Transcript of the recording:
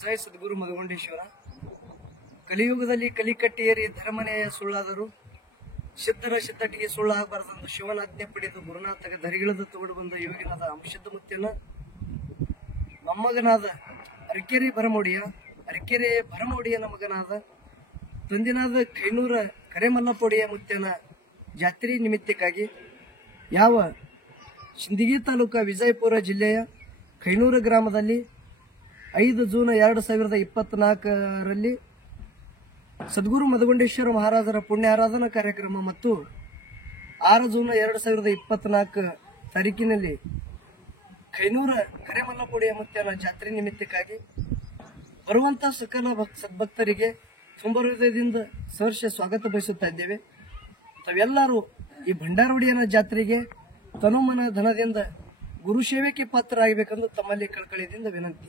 ಜಯ ಸದ್ಗುರು ಮಧುಗುಂಡೇಶ್ವರ. ಕಲಿಯುಗದಲ್ಲಿ ಕಲಿಕಟ್ಟಿಯೇರಿ ಧರ್ಮನೆಯ ಸುಳ್ಳಾದರು, ಸಿದ್ಧರ ಸಿದ್ಧಟಿಗೆ ಸುಳ್ಳಾಗಬಾರದೆಂದು ಶಿವನಾಜ್ಞೆ ಪಡೆದು ಗುರುನಾಥಗ ಧರಿಗಿಳಿದು ತಗೊಂಡು ಬಂದ ಯೋಗಿನಾದ ಅಂಶದ ಮುತ್ತಿನ ಮೊಮ್ಮಗನಾದ ಅರಕೆರೆ ಭರಮೋಡಿಯನ ಮಗನಾದ ತಂದಿನಾದ ಕೈನೂರ ಕರೆಮಲ್ಲಪೊಡಿಯ ಮುತ್ತಿನ ಜಾತ್ರೆ ನಿಮಿತ್ತಕ್ಕಾಗಿ ಯಾವ ಸಿಂದಗಿ ತಾಲೂಕಾ ವಿಜಯಪುರ ಜಿಲ್ಲೆಯ ಕೈನೂರ ಗ್ರಾಮದಲ್ಲಿ 5 ಜೂನ್ 2024ರಲ್ಲಿ ಸದ್ಗುರು ಮಧುಗುಂಡೇಶ್ವರ ಮಹಾರಾಜರ ಪುಣ್ಯ ಆರಾಧನಾ ಕಾರ್ಯಕ್ರಮ ಮತ್ತು 6 ಜೂನ್ 2024 ತಾರೀಕಿನಲ್ಲಿ ಕೈನೂರ ಕರೆಮಲ್ಲಪೊಡಿಯ ಮುತ್ತಿನ ಜಾತ್ರೆ ನಿಮಿತ್ತಕ್ಕಾಗಿ ಬರುವಂತಹ ಸಕಲ ಸದ್ಭಕ್ತರಿಗೆ ತುಂಬ ಹೃದಯದಿಂದ ಸಹರ್ಷ ಸ್ವಾಗತ ಬಯಸುತ್ತಾ ಇದ್ದೇವೆ. ತಾವೆಲ್ಲರೂ ಈ ಭಂಡಾರವಡಿಯನ ಜಾತ್ರೆಗೆ ತನುಮನ ಧನದಿಂದ ಗುರು ಸೇವೆಗೆ ಪಾತ್ರರಾಗಬೇಕೆಂದು ತಮ್ಮಲ್ಲಿ ಕಳಕಳಿಯಿಂದ ವಿನಂತಿ.